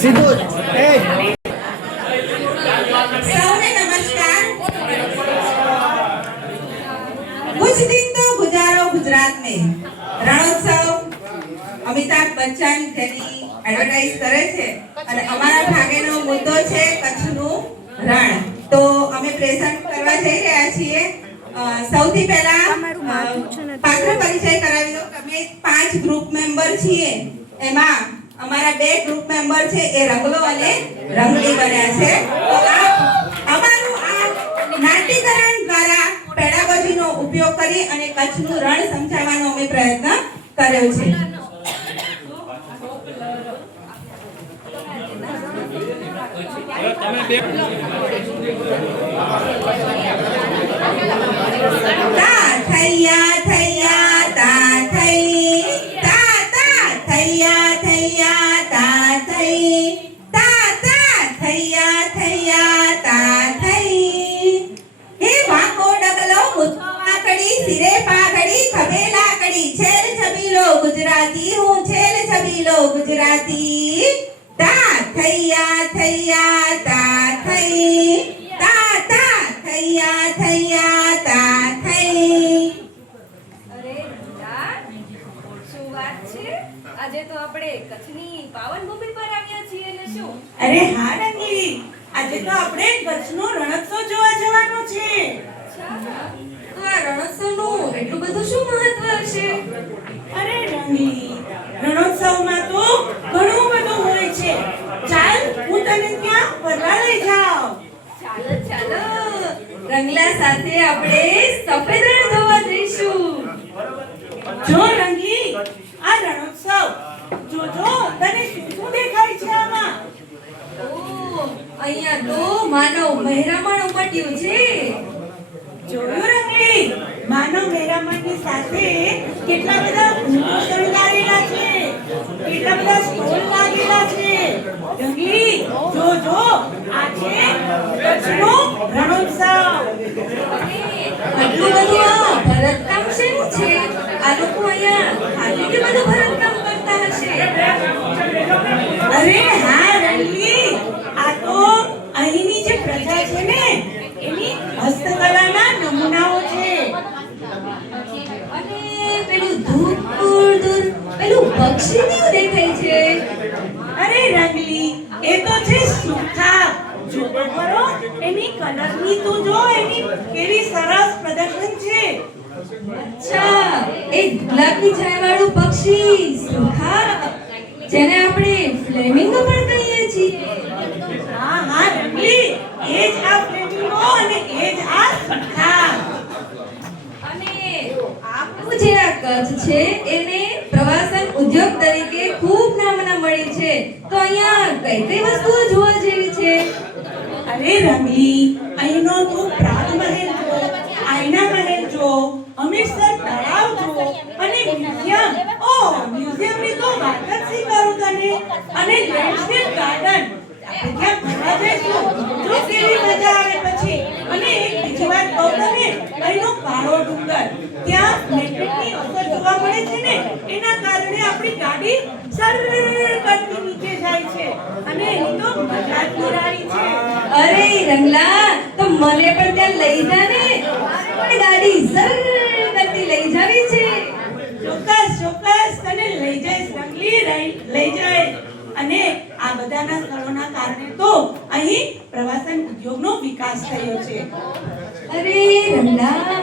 સીધું એ સૌને નમસ્કાર। कुछ दिन तो गुजारो गुजरात में રણોત્સવ અમિતાભ બચ્ચન જેની એડવર્ટાઇઝ કરે છે અને અમારા ભાગેનો મુદ્દો છે કચ્છનું રણ। તો અમે પ્રેઝન્ટ કરવા જઈ રહ્યા છીએ। સૌથી પહેલા પાત્ર પરિચય કરાવી દઉં। અમે 5 ગ્રુપ મેમ્બર છીએ, એમાં અમારા 2 ગ્રુપ મેમ્બર છે એ રંગલો અને રંગલી બન્યા છે। તો આ અમારું આ નાટ્યકરણ દ્વારા પેડાગોજીનો ઉપયોગ કરી અને કચ્છનું રણ સમજાવવાનો અમે પ્રયત્ન કર્યો છે। તા થૈયા થૈયા તા થઈ તા તા થૈયા થૈયા તા થઈ તા તા થૈયા થૈયા તા થઈ। હે વાકો ડગલો મુછવાકડી સિરે પાઘડી ખભે લાકડી છેલ છબીલો ગુજરાતી હું છેલ છબીલો ગુજરાતી। તા થૈયા થૈયા તા થઈ તા તા થૈયા થૈયા તા થઈ। અરે દીકરા, શું વાત છે? આજે તો આપણે કચ્છની પાવન ભૂમિ પર આવ્યા છીએ ને શું? અરે હા રંગીલી, આજે તો આપણે કચ્છનો રણોત્સવ જોવા જવાનું છે। અચ્છા, તો આ રણોત્સવનું એટલું બધું શું મહત્વ હશે? અરે રંગીલી, રણોત્સવમાં તો ઘણું બધું હોય છે। ચાલ હું તને ત્યાં ફરવા લઈ જાઉં। ચાલો ચાલો, રંગલા સાથે આપણે સફેદ રણ જોવા જઈશું। જો રંગી, આ રણોત્સવ જોજો તને શું શું દેખાય છે આમાં? ઓહ, અહીંયા તો માનવ મહેરામણ ઉમટ્યું છે। જોયું રંગી, માનવ મહેરામણની સાથે કેટલા બધા ઊંટો શણગારેલા છે, કેટલા બધા સ્ટોલ લાગેલા છે। રંગી જોજો, આ છે કચ્છનો રણોત્સવ। આટલું બધું આ ભરતકામ શેનું છે? આ લોકો અહીંયા ખાલી કે બધું ભરતકામ કરતા હશે? અરે હા રંગી, આ તો અહીંની જે પ્રજા છે ને એની હસ્તકલાના નમૂનાઓ છે। અને પેલું દૂર દૂર પેલું પક્ષી કેવું દેખાય છે? અરે રંગલી, એ તો છે સુથાર। જો તો ખરો એની કલરની તું જો, એની કેવી સરસ પ્રદર્શન છે। અચ્છા, એ ગુલાબી છાયાવાળું પક્ષી સુખા, જેને આપણે ફ્લેમિંગો પણ કહીએ છીએ। હા હા રંગલી, એ જ આ ફ્લેમિંગો અને એ જ આ સુથાર। અને આપણું જે આ કચ્છ છે એને પ્રવાસન ઉદ્યોગ તરીકે ખૂબ નામના મળી છે। તો અહીંયા કઈ કઈ વસ્તુઓ જોવા જેવી છે? અરે રંગલી, અહીંનો તું પ્રાગ મહેલ જો, આયના મહેલ જો, હમીરસર તળાવ જો અને મ્યુઝિયમ। ઓ મ્યુઝિયમની તો વાત જ શી કરું તને। અને લેન્ડસ્કેપ ગાર્ડન, આપણે ત્યાં ફરવા જઈશું, જો કેવી મજા આવે પછી। અને એક બીજી વાત કહું તને, અહીંનો કાળો ડુંગર, ત્યાં મેગ્નેટની અસર જોવા મળે છે ને, એના કારણે આપણી ગાડી સરળતાથી નીચે જાય છે અને એની તો મજા જ નિરાળી છે। અરે રંગલા, તો મને પણ ત્યાં લઈ જા ને, મારે ગાડી સરળ કરતી લઈ જાવી છે। ચોક્કસ ચોક્કસ તને લઈ જઈશ રંગલી, લઈ જઈશ। અને આ બધાના સ્થળોના કારણે તો અહીં પ્રવાસન ઉદ્યોગનો વિકાસ થયો છે। અરે રંગલા,